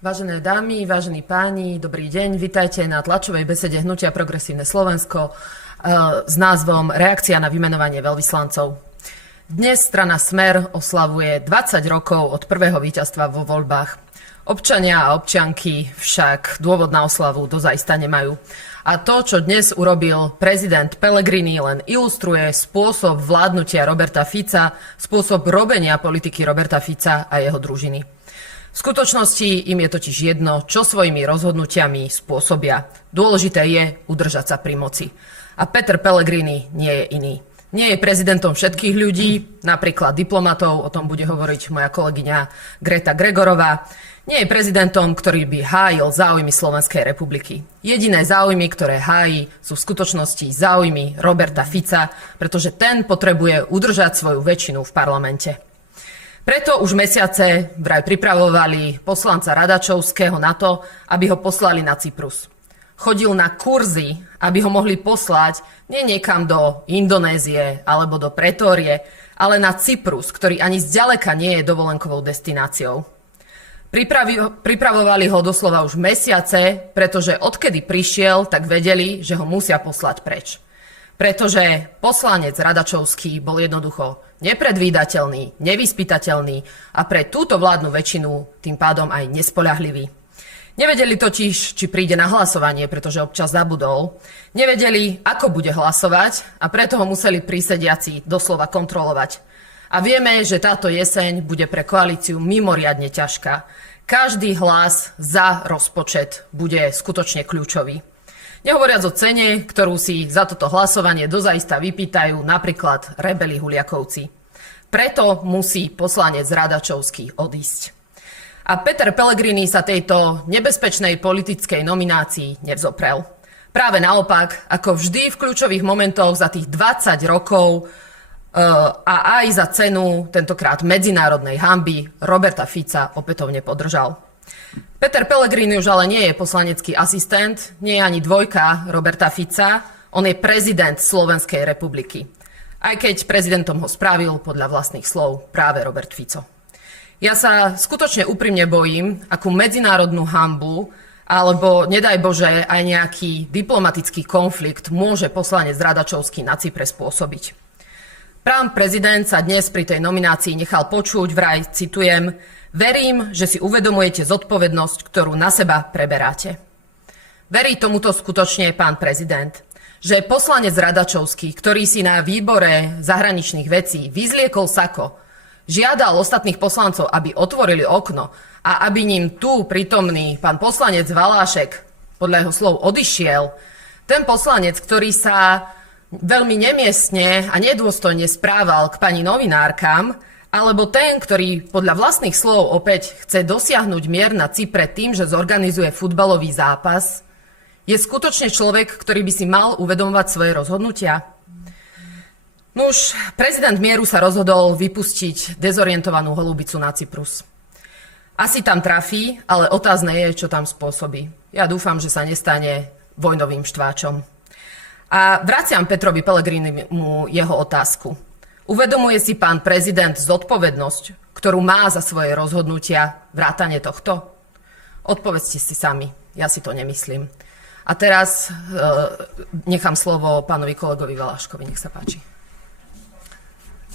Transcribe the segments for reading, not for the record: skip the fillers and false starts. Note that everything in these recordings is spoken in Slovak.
Vážené dámy, vážení páni, dobrý deň. Vitajte na tlačovej besede Hnutia Progresívne Slovensko s názvom Reakcia na vymenovanie veľvyslancov. Dnes strana Smer oslavuje 20 rokov od prvého víťazstva vo voľbách. Občania a občianky však dôvod na oslavu dozaista nemajú. A to, čo dnes urobil prezident Pellegrini, len ilustruje spôsob vládnutia Roberta Fica, spôsob robenia politiky Roberta Fica a jeho družiny. V skutočnosti im je totiž jedno, čo svojimi rozhodnutiami spôsobia. Dôležité je udržať sa pri moci. A Peter Pellegrini nie je iný. Nie je prezidentom všetkých ľudí, napríklad diplomatov, o tom bude hovoriť moja kolegyňa Greta Gregorová. Nie je prezidentom, ktorý by hájil záujmy Slovenskej republiky. Jediné záujmy, ktoré hájí, sú v skutočnosti záujmy Roberta Fica, pretože ten potrebuje udržať svoju väčšinu v parlamente. Preto už mesiace vraj pripravovali poslanca Radačovského na to, aby ho poslali na Cyprus. Chodil na kurzy, aby ho mohli poslať nie niekam do Indonézie alebo do Pretórie, ale na Cyprus, ktorý ani zďaleka nie je dovolenkovou destináciou. Pripravovali ho doslova už mesiace, pretože odkedy prišiel, tak vedeli, že ho musia poslať preč. Pretože poslanec Radačovský bol jednoducho nepredvídateľný, nevyspytateľný a pre túto vládnu väčšinu tým pádom aj nespoľahlivý. Nevedeli totiž, či príde na hlasovanie, pretože občas zabudol. Nevedeli, ako bude hlasovať a preto ho museli prísediaci doslova kontrolovať. A vieme, že táto jeseň bude pre koalíciu mimoriadne ťažká. Každý hlas za rozpočet bude skutočne kľúčový. Nehovoriac o cene, ktorú si za toto hlasovanie dozaista vypýtajú napríklad rebeli Huliakovci. Preto musí poslanec Radačovský odísť. A Peter Pellegrini sa tejto nebezpečnej politickej nominácii nevzoprel. Práve naopak, ako vždy v kľúčových momentoch za tých 20 rokov a aj za cenu tentokrát medzinárodnej hanby Roberta Fica opätovne podržal. Peter Pellegrini už ale nie je poslanecký asistent, nie je ani dvojka Roberta Fica, on je prezident Slovenskej republiky. Aj keď prezidentom ho spravil podľa vlastných slov práve Robert Fico. Ja sa skutočne úprimne bojím, akú medzinárodnú hanbu alebo, nedaj Bože, aj nejaký diplomatický konflikt môže poslanec Radačovský na Cypre spôsobiť. Pán prezident sa dnes pri tej nominácii nechal počuť, vraj citujem: verím, že si uvedomujete zodpovednosť, ktorú na seba preberáte. Verí tomuto skutočne pán prezident, že poslanec Radačovský, ktorý si na výbore zahraničných vecí vyzliekol sako, žiadal ostatných poslancov, aby otvorili okno a aby ním tu prítomný pán poslanec Valášek podľa jeho slov odišiel, ten poslanec, ktorý sa veľmi nemiestne a nedôstojne správal k pani novinárkam, alebo ten, ktorý podľa vlastných slov opäť chce dosiahnuť mier na Cypre tým, že zorganizuje futbalový zápas, je skutočne človek, ktorý by si mal uvedomovať svoje rozhodnutia? Nuž, prezident mieru sa rozhodol vypustiť dezorientovanú holubicu na Cyprus. Asi tam trafí, ale otázne je, čo tam spôsobí. Ja dúfam, že sa nestane vojnovým štváčom. A vraciam Petrovi Pellegrinimu jeho otázku. Uvedomuje si pán prezident zodpovednosť, ktorú má za svoje rozhodnutia vrátane tohto? Odpovedzte si sami, ja si to nemyslím. A teraz nechám slovo pánovi kolegovi Valáškovi, nech sa páči.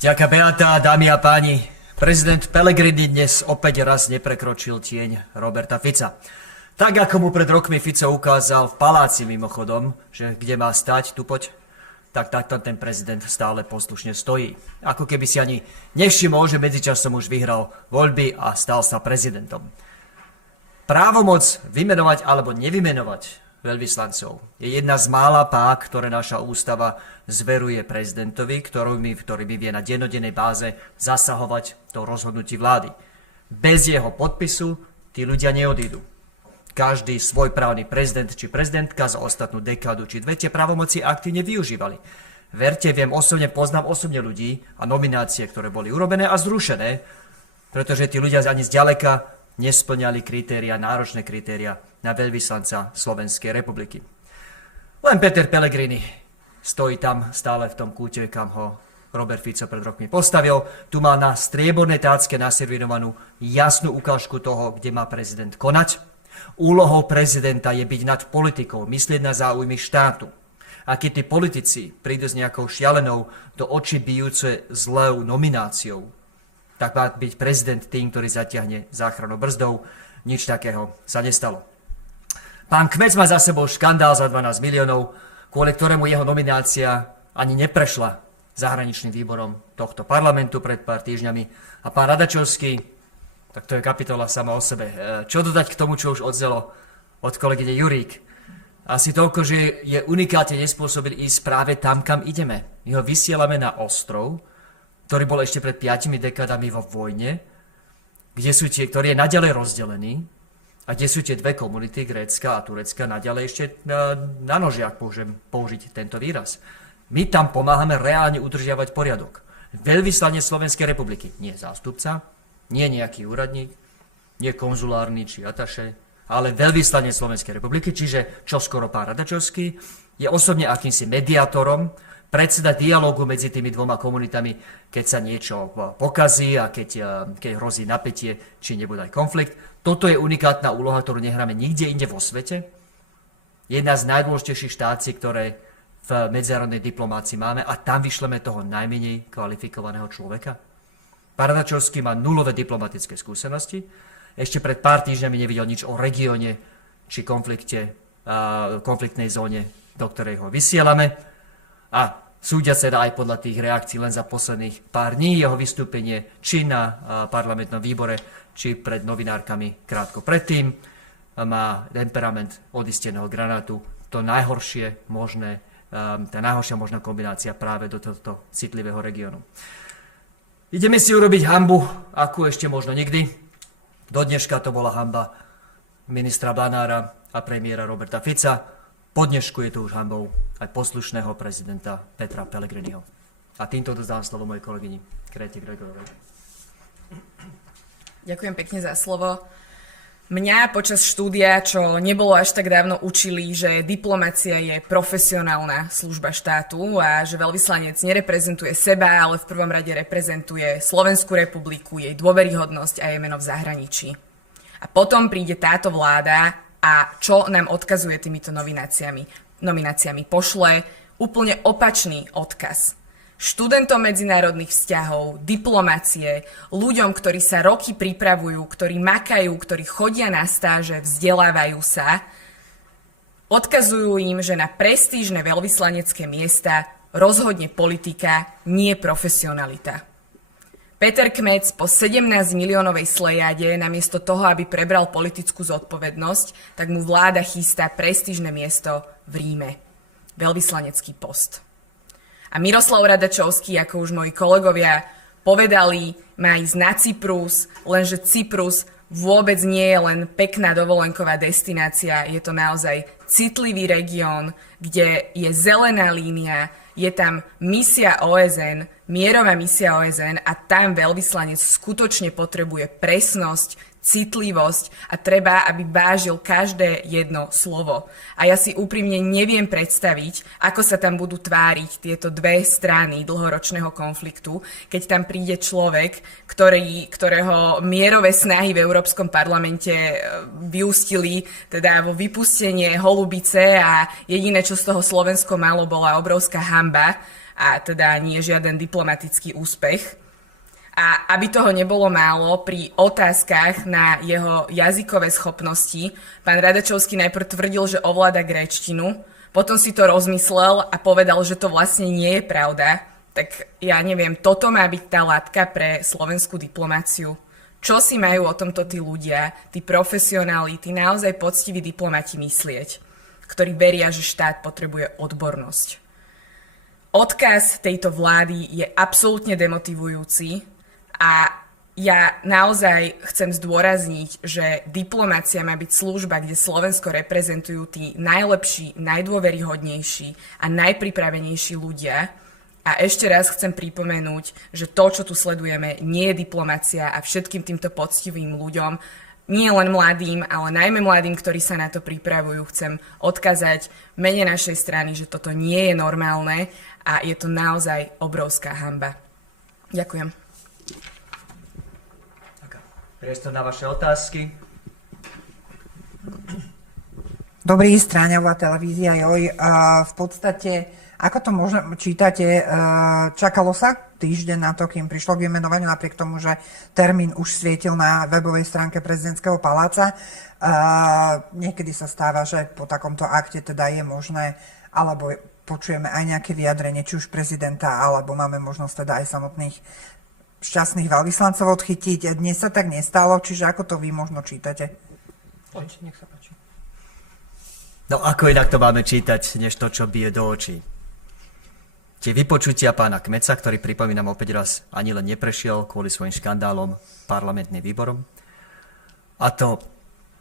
Ďakujem, Beata, dámy a páni. Prezident Pellegrini dnes opäť raz neprekročil tieň Roberta Fica. Tak ako mu pred rokmi Fico ukázal v paláci mimochodom, že kde má stať, tu poď, tak takto ten prezident stále poslušne stojí. Ako keby si ani nevšimol, že medzičasom už vyhral voľby a stal sa prezidentom. Právomoc vymenovať alebo nevymenovať veľvyslancov je jedna z mála pák, ktoré naša ústava zveruje prezidentovi, ktorý by vie na dennodennej báze zasahovať do rozhodnutí vlády. Bez jeho podpisu tí ľudia neodídu. Každý svojprávny prezident či prezidentka za ostatnú dekádu či dve tie právomoci aktívne využívali. Verte, poznám osobne ľudí a nominácie, ktoré boli urobené a zrušené, pretože tí ľudia ani zďaleka nesplňali náročné kritéria na veľvyslanca Slovenskej republiky. Len Peter Pellegrini stojí tam stále v tom kúte, kam ho Robert Fico pred rokmi postavil. Tu má na striebornej tácke naservírovanú jasnú ukážku toho, kde má prezident konať. Úlohou prezidenta je byť nad politikou, myslieť na záujmy štátu. A keď tí politici prídu s nejakou šialenou, do očí bijúce zlou nomináciou, tak má byť prezident tým, ktorý zatiahne záchrannou brzdou. Nič takého sa nestalo. Pán Kmec má za sebou škandál za 12 miliónov, kvôli ktorému jeho nominácia ani neprešla zahraničným výborom tohto parlamentu pred pár týždňami. A pán Radačovský, tak to je kapitola sama o sebe. Čo dodať k tomu, čo už odznelo od kolegyne Jurík? Asi toľko, že je unikátne nespôsobil ísť práve tam, kam ideme. My ho vysielame na ostrov, ktorý bol ešte pred 5 dekádami vo vojne, ktorý je naďalej rozdelený a kde sú tie dve komunity, Grécka a Turecka, naďalej ešte na nožiach, môžem použiť tento výraz. My tam pomáhame reálne udržiavať poriadok. Veľvyslanec Slovenskej republiky, nie zástupca, nie nejaký úradník, nie konzulárny či ataše, ale veľvyslanec Slovenskej republiky, čiže čoskoro pán Radačovský, je osobne akýmsi mediátorom, predseda dialógu medzi tými dvoma komunitami, keď sa niečo pokazí a keď hrozí napätie, či nebude aj konflikt. Toto je unikátna úloha, ktorú nehráme nikde inde vo svete. Jedna z najdôležitejších štácií, ktoré v medzinárodnej diplomácii máme, a tam vyšleme toho najmenej kvalifikovaného človeka. Pán Radačovský má nulové diplomatické skúsenosti. Ešte pred pár týždňami nevidel nič o regióne či konfliktnej zóne, do ktorej ho vysielame. A súdia sa aj podľa tých reakcií len za posledných pár dní jeho vystúpenie či na parlamentnom výbore, či pred novinárkami krátko predtým. Má temperament odisteného granátu. To najhoršie možné, tá najhoršia možná kombinácia práve do tohto citlivého regiónu. Ideme si urobiť hanbu, akú ešte možno nikdy. Do dneška to bola hanba ministra Blanára a premiéra Roberta Fica. Po dnešku je to už hanbou aj poslušného prezidenta Petra Pellegriniho. A týmto dozdám slovo mojej kolegyni Gréte Gregorovej. Ďakujem pekne za slovo. Mňa počas štúdia, čo nebolo až tak dávno, učili, že diplomacia je profesionálna služba štátu a že veľvyslanec nereprezentuje seba, ale v prvom rade reprezentuje Slovenskú republiku, jej dôveryhodnosť a jej meno v zahraničí. A potom príde táto vláda a čo nám odkazuje týmito nomináciami? Pošle úplne opačný odkaz. Študentom medzinárodných vzťahov, diplomacie, ľuďom, ktorí sa roky pripravujú, ktorí makajú, ktorí chodia na stáže, vzdelávajú sa, odkazujú im, že na prestížne veľvyslanecké miesta rozhodne politika, nie profesionalita. Peter Kmec po 17-miliónovej slejade namiesto toho, aby prebral politickú zodpovednosť, tak mu vláda chystá prestížne miesto v Ríme. Veľvyslanecký post. A Miroslav Radačovský, ako už moji kolegovia povedali, má ísť na Cyprus, lenže Cyprus vôbec nie je len pekná dovolenková destinácia, je to naozaj citlivý región, kde je zelená línia, je tam misia OSN, mierová misia OSN a tam veľvyslanec skutočne potrebuje presnosť, citlivosť a treba, aby vážil každé jedno slovo. A ja si úprimne neviem predstaviť, ako sa tam budú tváriť tieto dve strany dlhoročného konfliktu, keď tam príde človek, ktorého mierové snahy v Európskom parlamente vyústili teda vo vypustenie holubice a jediné, čo z toho Slovensko malo, bola obrovská hanba a teda nie žiaden diplomatický úspech. A aby toho nebolo málo, pri otázkach na jeho jazykové schopnosti pán Radačovský najprv tvrdil, že ovláda gréčtinu, potom si to rozmyslel a povedal, že to vlastne nie je pravda. Tak ja neviem, toto má byť tá látka pre slovenskú diplomáciu. Čo si majú o tomto tí ľudia, tí profesionáli, tí naozaj poctiví diplomati myslieť, ktorí veria, že štát potrebuje odbornosť. Odkaz tejto vlády je absolútne demotivujúci. A ja naozaj chcem zdôrazniť, že diplomácia má byť služba, kde Slovensko reprezentujú tí najlepší, najdôveryhodnejší a najpripravenejší ľudia. A ešte raz chcem pripomenúť, že to, čo tu sledujeme, nie je diplomácia a všetkým týmto poctivým ľuďom nie len mladým, ale najmä mladým, ktorí sa na to pripravujú, chcem odkázať v mene našej strany, že toto nie je normálne a je to naozaj obrovská hanba. Ďakujem. Priestor na vaše otázky. Dobrý, Stráňová televízia, joj. V podstate, ako to možno čítate, čakalo sa týždeň na to, kým prišlo k vymenovaniu, napriek tomu, že termín už svietil na webovej stránke prezidentského paláca. Niekedy sa stáva, že po takomto akte teda je možné, alebo počujeme aj nejaké vyjadrenie, či už prezidenta, alebo máme možnosť teda aj samotných šťastných veľvyslancov odchytiť. Dnes sa tak nestalo, čiže ako to vy možno čítate? Nech sa páči. No ako inak to máme čítať, než to, čo bije do očí. Tie vypočutia pána Kmeca, ktorý, pripomínam opäť raz, ani len neprešiel kvôli svojim škandálom parlamentným výborom. A to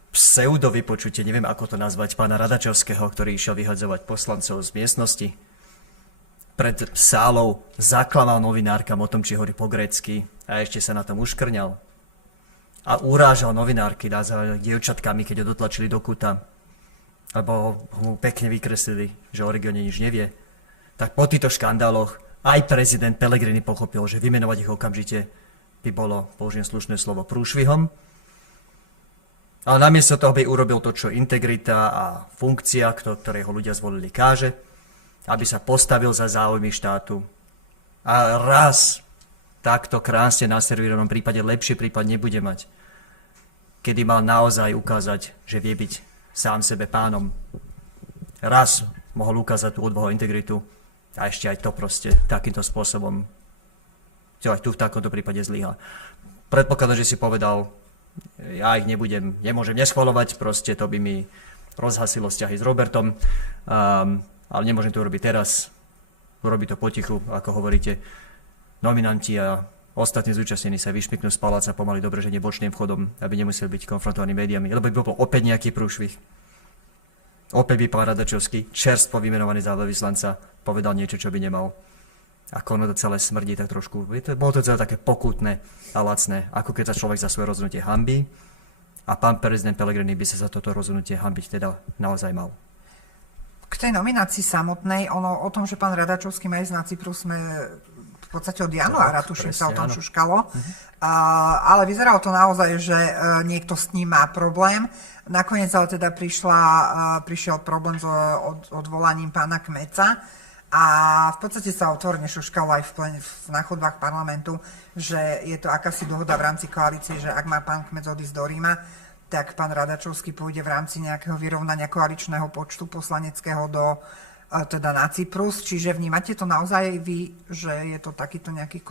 pseudo vypočutie, neviem ako to nazvať, pána Radačovského, ktorý išiel vyhadzovať poslancov z miestnosti. Pred sálou zaklamal novinárkam o tom, či hovorí po grécky a ešte sa na tom uškrňal. A urážal novinárky, nazvali dievčatkami, keď ho dotlačili do kúta. Alebo mu pekne vykreslili, že o regióne nič nevie. Tak po týchto škandáloch aj prezident Pellegrini pochopil, že vymenovať ich okamžite by bolo, použijem slušné slovo, prúšvihom. Ale namiesto toho by urobil to, čo integrita a funkcia, ktorej ho ľudia zvolili, káže, aby sa postavil za záujmy štátu. A raz takto krásne naservírovanom prípade lepší prípad nebude mať, kedy mal naozaj ukázať, že vie byť sám sebe pánom. Raz mohol ukázať tú odvahu a integritu a ešte aj to proste takýmto spôsobom, čo aj tu v takomto prípade zlyha. Predpokladám, že si povedal, ja ich nemôžem neschvaľovať, proste to by mi rozhasilo vzťahy s Robertom, ale nemôžem to urobiť teraz, urobiť to potichu, ako hovoríte. Nominanti a ostatní zúčastnení sa vyšmyknú z paláca pomaly dobre, že bočným vchodom, aby nemuseli byť konfrontovaní médiami, lebo by bol opäť nejaký prúšvih. Opäť by pán Radačovský, čerstvo vymenovaný za veľvyslanca, povedal niečo, čo by nemal. Ako ono to celé smrdí tak trošku. Bolo to celé také pokutné a lacné, ako keď sa človek za svoje rozhodnutie hanbí. A pán prezident Pellegrini by sa za toto rozhodnutie hanbiť teda naozaj mal. K tej nominácii samotnej, o tom, že pán Radačovský má ísť na Cyprus, sme v podstate od januára, tuším, sa o tom šuškalo. Ale vyzeralo to naozaj, že niekto s ním má problém. Nakoniec ale teda prišiel problém s odvolaním pána Kmeca a v podstate sa otvorene šuškalo aj na chodbách parlamentu, že je to akási dohoda v rámci koalície, že ak má pán Kmec odísť do Ríma, tak pán Radačovský pôjde v rámci nejakého vyrovnania koaličného počtu poslaneckého teda na Cyprus. Čiže vnímate to naozaj vy, že je to takýto nejaký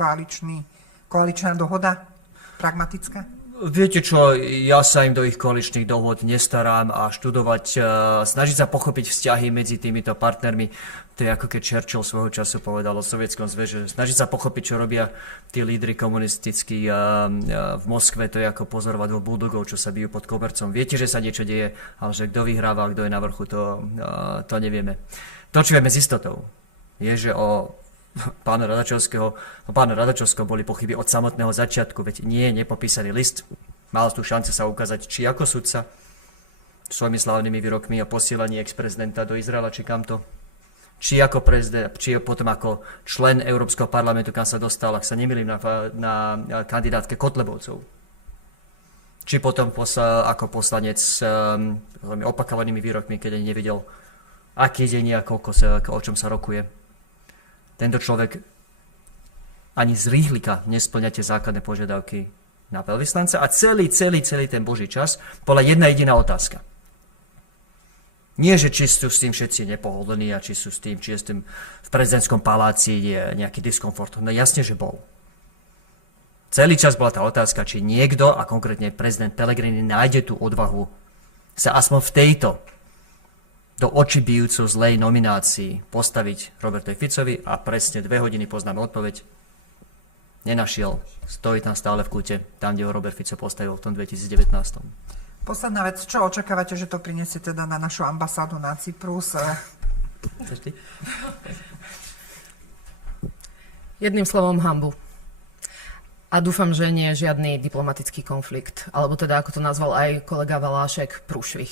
koaličná dohoda pragmatická? Viete čo, ja sa im do ich koaličných dohod nestarám a snažiť sa pochopiť vzťahy medzi týmito partnermi. To je ako keď Churchill svojho času povedal o Sovietskom zväze, snažiť sa pochopiť, čo robia tí lídri komunistickí v Moskve, to je ako pozorovať dvoch buldogov, čo sa bijú pod kobercom. Viete, že sa niečo deje, ale že kto vyhráva a kto je na vrchu, to nevieme. To, čo vieme s istotou, je, že o pána Radačovského boli pochyby od samotného začiatku, veď nie je nepopísaný list. Mal tu šancu sa ukázať, či ako sudca svojimi slávnymi výrokmi o posielaní ex-prezidenta do Izraela, či kamto, či ako prezident, či potom ako člen Európskeho parlamentu, kam sa dostal, ak sa nemýlim, na kandidátke Kotlebovcov. Či potom ako poslanec s opakovanými výrokmi, keď ani nevidel, aký deň a o čom sa rokuje. Tento človek ani z rýchlika nesplňa tie základné požiadavky na veľvyslanca a celý ten boží čas bola jedna jediná otázka. Nie, že či sú s tým všetci nepohodlní a či je s tým v prezidentskom paláci je nejaký diskomfort. No jasne, že bol. Celý čas bola tá otázka, či niekto, a konkrétne prezident Pellegrini, nájde tú odvahu sa aspoň v tejto do očí bijúco zlej nominácii postaviť Robertovi Ficovi a presne 2 hodiny poznáme odpoveď. Nenašiel, stojí tam stále v kúte, tam, kde ho Robert Fico postavil v tom 2019. Posledná vec, čo očakávate, že to prinesie teda na našu ambasádu na Cyprus? Jedným slovom hanbu. A dúfam, že nie je žiadny diplomatický konflikt, alebo teda, ako to nazval aj kolega Valášek, prúšvih.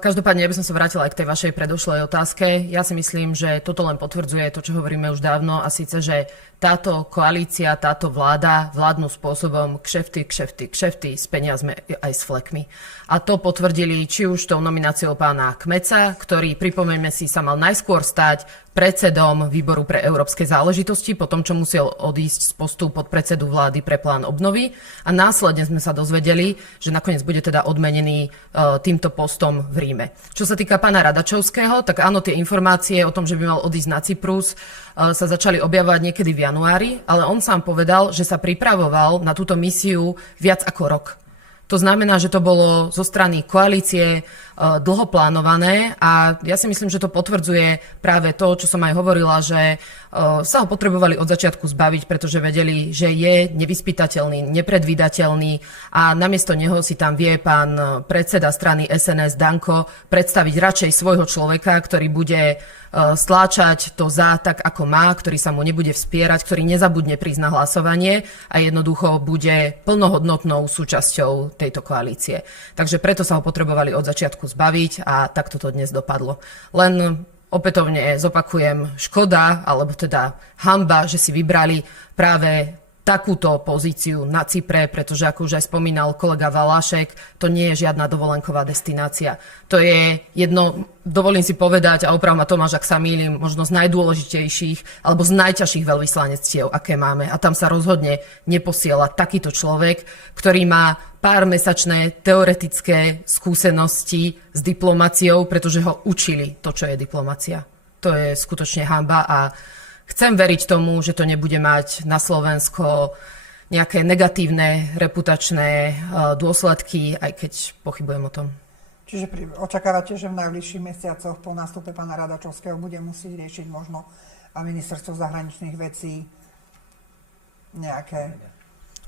Každopádne, ja by som sa vrátila aj k tej vašej predošlej otázke. Ja si myslím, že toto len potvrdzuje to, čo hovoríme už dávno, a síce, že táto koalícia, táto vláda vládnu spôsobom kšefty s peniazmi aj s flekmi. A to potvrdili či už tou nomináciou pána Kmeca, ktorý, pripomeňme si, sa mal najskôr stať predsedom výboru pre európske záležitosti, po tom, čo musel odísť z postu podpredsedu vlády pre plán obnovy. A následne sme sa dozvedeli, že nakoniec bude teda odmenený týmto postom v Ríme. Čo sa týka pána Radačovského, tak áno, tie informácie o tom, že by mal odísť na Cyprus, sa začali objavovať niekedy v januári, ale on sám povedal, že sa pripravoval na túto misiu viac ako rok. To znamená, že to bolo zo strany koalície dlho plánované a ja si myslím, že to potvrdzuje práve to, čo som aj hovorila, že sa ho potrebovali od začiatku zbaviť, pretože vedeli, že je nevyspytateľný, nepredvídateľný a namiesto neho si tam vie pán predseda strany SNS Danko predstaviť radšej svojho človeka, ktorý bude stláčať to za tak, ako má, ktorý sa mu nebude vspierať, ktorý nezabudne prísť na hlasovanie a jednoducho bude plnohodnotnou súčasťou tejto koalície. Takže preto sa ho potrebovali od začiatku zbaviť a takto to dnes dopadlo. Len opätovne zopakujem, škoda, alebo teda hanba, že si vybrali práve takúto pozíciu na Cypre, pretože ako už aj spomínal kolega Valášek, to nie je žiadna dovolenková destinácia. To je jedno, dovolím si povedať, a oprav ma Tomáš, ak sa mýlim, možno z najdôležitejších alebo z najťažších veľvyslanectiev, aké máme. A tam sa rozhodne neposiela takýto človek, ktorý má pár mesačné teoretické skúsenosti s diplomáciou, pretože ho učili to, čo je diplomácia. To je skutočne hanba a chcem veriť tomu, že to nebude mať na Slovensko nejaké negatívne reputačné dôsledky, aj keď pochybujem o tom. Čiže očakávate, že v najbližších mesiacoch po nástupe pána Radačovského bude musieť riešiť možno a ministerstvo zahraničných vecí nejaké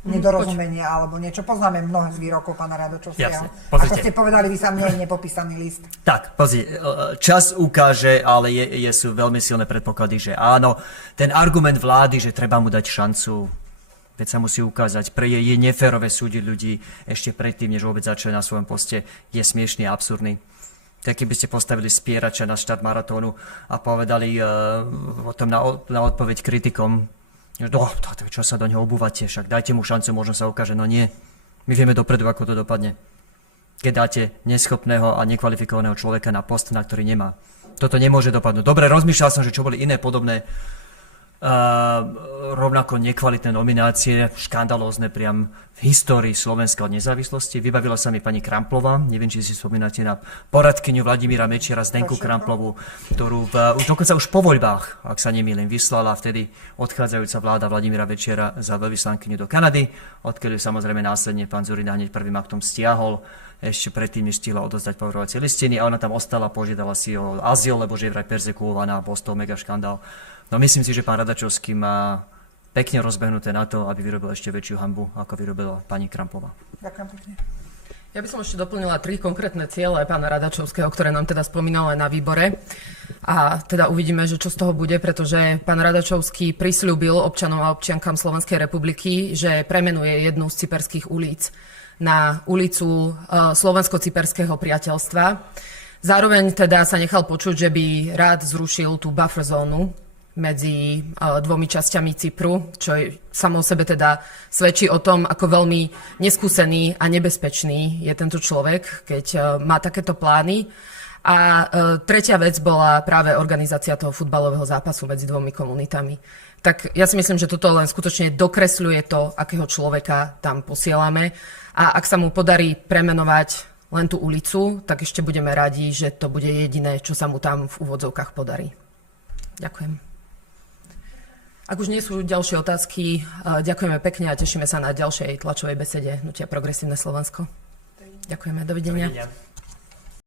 nedorozumenie alebo niečo. Poznáme mnohé z výrokov pána Radačovského. Ako ste povedali, vy sa mne je nepopísaný list. Tak, pozri, čas ukáže, ale sú veľmi silné predpoklady, že áno. Ten argument vlády, že treba mu dať šancu, veď sa musí ukázať, je neférové súdiť ľudí ešte predtým, než vôbec začali na svojom poste, je smiešný a absurdný. Tak keby ste postavili spierača na štart maratónu a povedali o tom na odpoveď kritikom, tak čo sa do neho obúvate, však dajte mu šancu, možno sa ukáže, no nie. My vieme dopredu, ako to dopadne. Keď dáte neschopného a nekvalifikovaného človeka na post, na ktorý nemá. Toto nemôže dopadnúť. Dobre, rozmýšľal som, že čo boli iné podobné rovnako nekvalitné nominácie, škandalózne priam v histórii Slovenska od nezávislosti. Vybavila sa mi pani Kramplová, neviem, či si spomínate na poradkyňu Vladimíra Mečiara, Zdenku Kramplovú, ktorú dokonca už po voľbách, ak sa nemýlim, vyslala vtedy odchádzajúca vláda Vladimíra Mečiara za veľvyslankyňu do Kanady, odkedy samozrejme následne pán Dzurina hneď prvým aktom stiahol, ešte predtým, než stihla odozdať poverovacie listiny a ona tam ostala, požiadala si o azyl, lebo že je vraj perzekuovaná, bol z toho mega škandál. No myslím si, že pán Radačovský má pekne rozbehnuté na to, aby vyrobil ešte väčšiu hanbu, ako vyrobila pani Krampová. Ďakujem pekne. Ja by som ešte doplnila 3 konkrétne ciele pána Radačovského, ktoré nám teda spomínal aj na výbore. A teda uvidíme, že čo z toho bude, pretože pán Radačovský prisľúbil občanom a občiankam Slovenskej republiky, že premenuje jednu z cyperských ulic na ulicu Slovensko-cyperského priateľstva. Zároveň teda sa nechal počuť, že by rád zrušil tú buffer zónu medzi dvomi časťami Cypru, čo samo o sebe teda svedčí o tom, ako veľmi neskúsený a nebezpečný je tento človek, keď má takéto plány. A tretia vec bola práve organizácia toho futbalového zápasu medzi dvomi komunitami. Tak ja si myslím, že toto len skutočne dokresľuje to, akého človeka tam posielame. A ak sa mu podarí premenovať len tú ulicu, tak ešte budeme radi, že to bude jediné, čo sa mu tam v úvodzovkách podarí. Ďakujem. Ak už nie sú ďalšie otázky, ďakujeme pekne a tešíme sa na ďalšej tlačovej besede Hnutia Progresívne Slovensko. Ďakujeme, dovidenia.